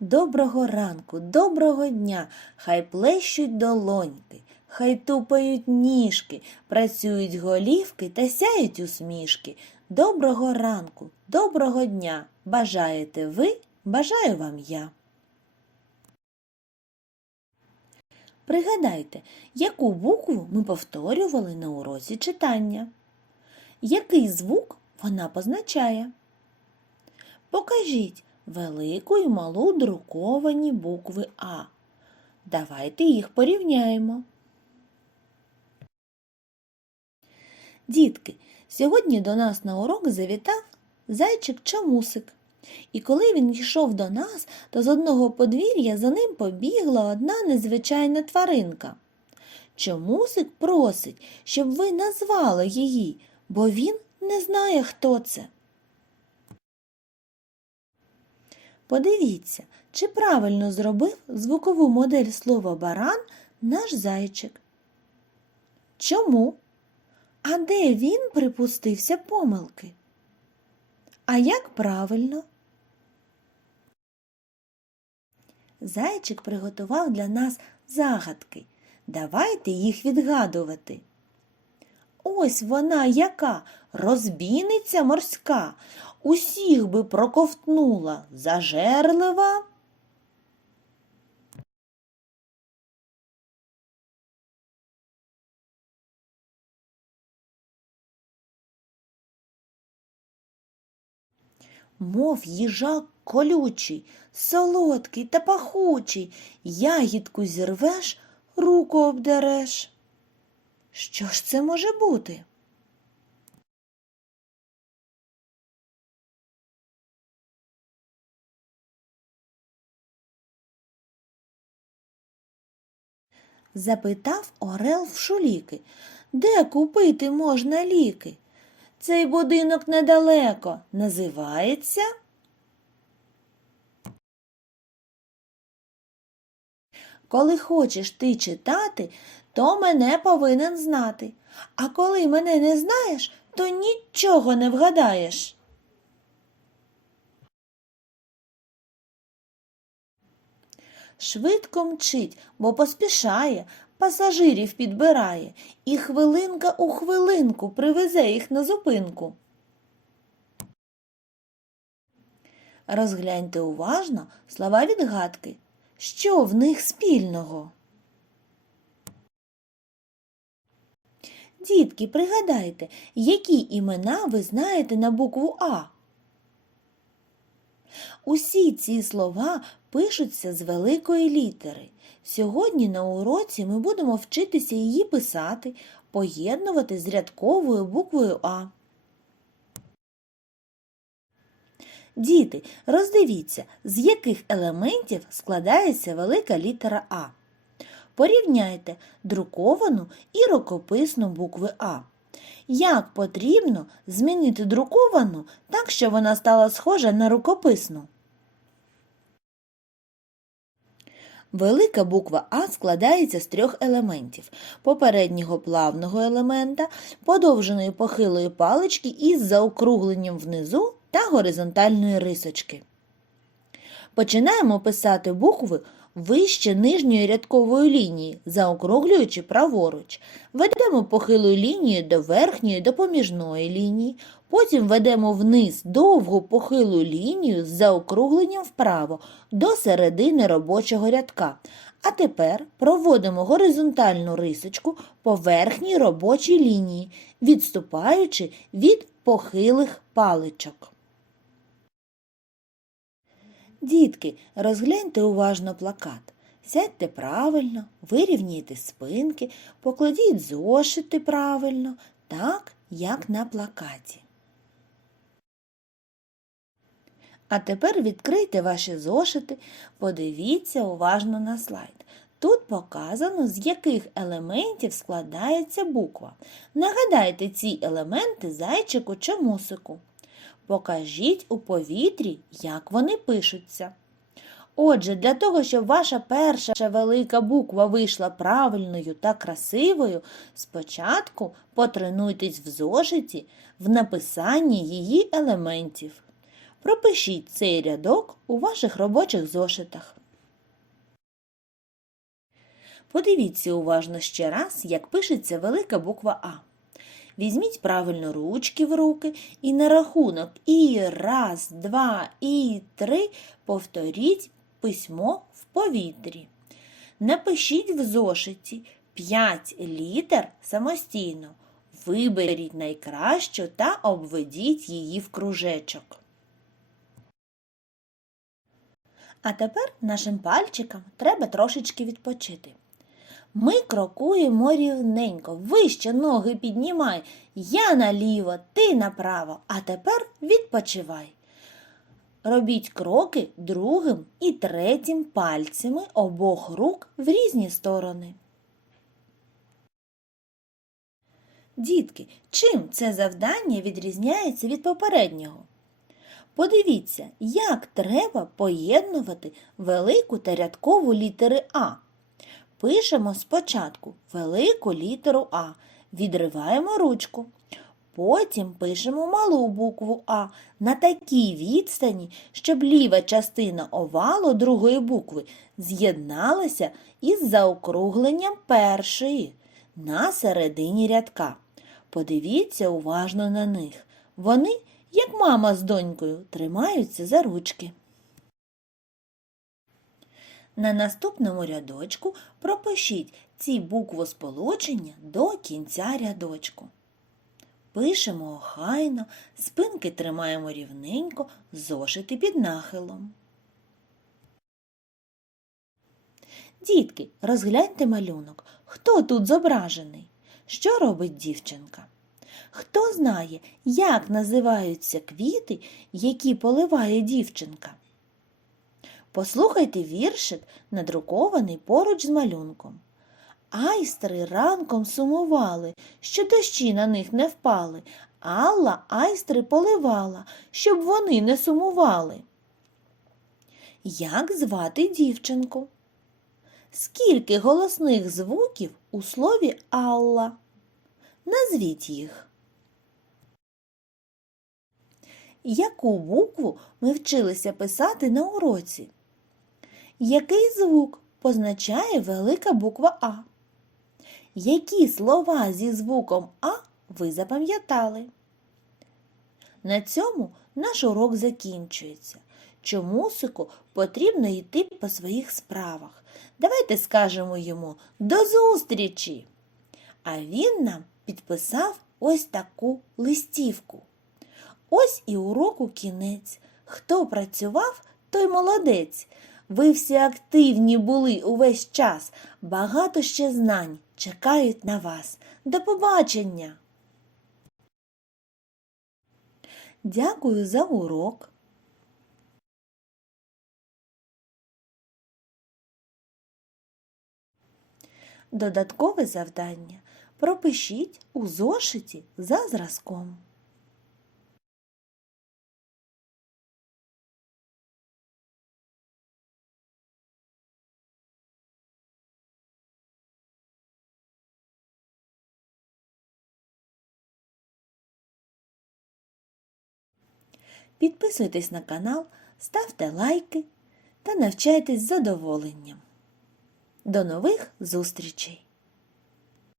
Доброго ранку, доброго дня, хай плещуть долоньки, хай тупають ніжки, працюють голівки та сяють усмішки. Доброго ранку, доброго дня. Бажаєте ви, бажаю вам я. Пригадайте, яку букву ми повторювали на уроці читання. Який звук вона позначає? Покажіть велику і малу друковані букви А. Давайте їх порівняємо. Дітки, сьогодні до нас на урок завітав зайчик Чамусик. І коли він йшов до нас, то з одного подвір'я за ним побігла одна незвичайна тваринка. Чомусик просить, щоб ви назвали її, бо він не знає, хто це. Подивіться, чи правильно зробив звукову модель слова баран наш зайчик. Чому? А де він припустився помилки? А як правильно? Зайчик приготував для нас загадки. Давайте їх відгадувати. Ось вона яка розбійниця морська, усіх би проковтнула зажерлива. Мов їжак колючий, солодкий та пахучий, ягідку зірвеш, руку обдереш. Що ж це може бути? Запитав Орел в шуліки, де купити можна ліки? Цей будинок недалеко називається. Коли хочеш ти читати, то мене повинен знати. А коли мене не знаєш, то нічого не вгадаєш. Швидко мчить, бо поспішає, пасажирів підбирає, і хвилинка у хвилинку привезе їх на зупинку. Розгляньте уважно слова відгадки. Що в них спільного? Дітки, пригадайте, які імена ви знаєте на букву А? Усі ці слова пишуться з великої літери. Сьогодні на уроці ми будемо вчитися її писати, поєднувати з рядковою буквою А. Діти, роздивіться, з яких елементів складається велика літера А. Порівняйте друковану і рукописну букви А. Як потрібно змінити друковану так, щоб вона стала схожа на рукописну? Велика буква А складається з трьох елементів попереднього плавного елемента, подовженої похилої палички із заокругленням внизу та горизонтальної рисочки. Починаємо писати букви вище нижньої рядкової лінії, заокруглюючи праворуч. Ведемо похилу лінію до верхньої допоміжної лінії, потім ведемо вниз довгу похилу лінію з заокругленням вправо до середини робочого рядка. А тепер проводимо горизонтальну рисочку по верхній робочій лінії, відступаючи від похилих паличок. Дітки, розгляньте уважно плакат. Сядьте правильно, вирівняйте спинки, покладіть зошити правильно, так, як на плакаті. А тепер відкрийте ваші зошити, подивіться уважно на слайд. Тут показано, з яких елементів складається буква. Нагадайте ці елементи зайчику чи мусику. Покажіть у повітрі, як вони пишуться. Отже, для того, щоб ваша перша велика буква вийшла правильною та красивою, спочатку потренуйтесь в зошиті в написанні її елементів. Пропишіть цей рядок у ваших робочих зошитах. Подивіться уважно ще раз, як пишеться велика буква А. Візьміть правильно ручки в руки і на рахунок і раз, два, і три повторіть письмо в повітрі. Напишіть в зошиті 5 літер самостійно. Виберіть найкращу та обведіть її в кружечок. А тепер нашим пальчикам треба трошечки відпочити. Ми крокуємо рівненько, вище ноги піднімай. Я наліво, ти направо, а тепер відпочивай. Робіть кроки другим і третім пальцями обох рук в різні сторони. Дітки, чим це завдання відрізняється від попереднього? Подивіться, як треба поєднувати велику та рядкову літери А. Пишемо спочатку велику літеру А, відриваємо ручку. Потім пишемо малу букву А на такій відстані, щоб ліва частина овалу другої букви з'єдналася із заокругленням першої на середині рядка. Подивіться уважно на них. Вони, як мама з донькою, тримаються за ручки. На наступному рядочку пропишіть ці буквосполучення до кінця рядочку. Пишемо охайно, спинки тримаємо рівненько, зошити під нахилом. Дітки, розгляньте малюнок. Хто тут зображений? Що робить дівчинка? Хто знає, як називаються квіти, які поливає дівчинка? Послухайте віршик, надрукований поруч з малюнком. Айстри ранком сумували, що дощі на них не впали. Алла айстри поливала, щоб вони не сумували. Як звати дівчинку? Скільки голосних звуків у слові Алла? Назвіть їх. Яку букву ми вчилися писати на уроці? Який звук позначає велика буква А? Які слова зі звуком А ви запам'ятали? На цьому наш урок закінчується. Чомусику потрібно йти по своїх справах. Давайте скажемо йому до зустрічі. А він нам підписав ось таку листівку. Ось і уроку кінець. Хто працював, той молодець. Ви всі активні були увесь час. Багато ще знань чекають на вас. До побачення! Дякую за урок. Додаткове завдання. Пропишіть у зошиті за зразком. Підписуйтесь на канал, ставте лайки та навчайтесь задоволенням. До нових зустрічей!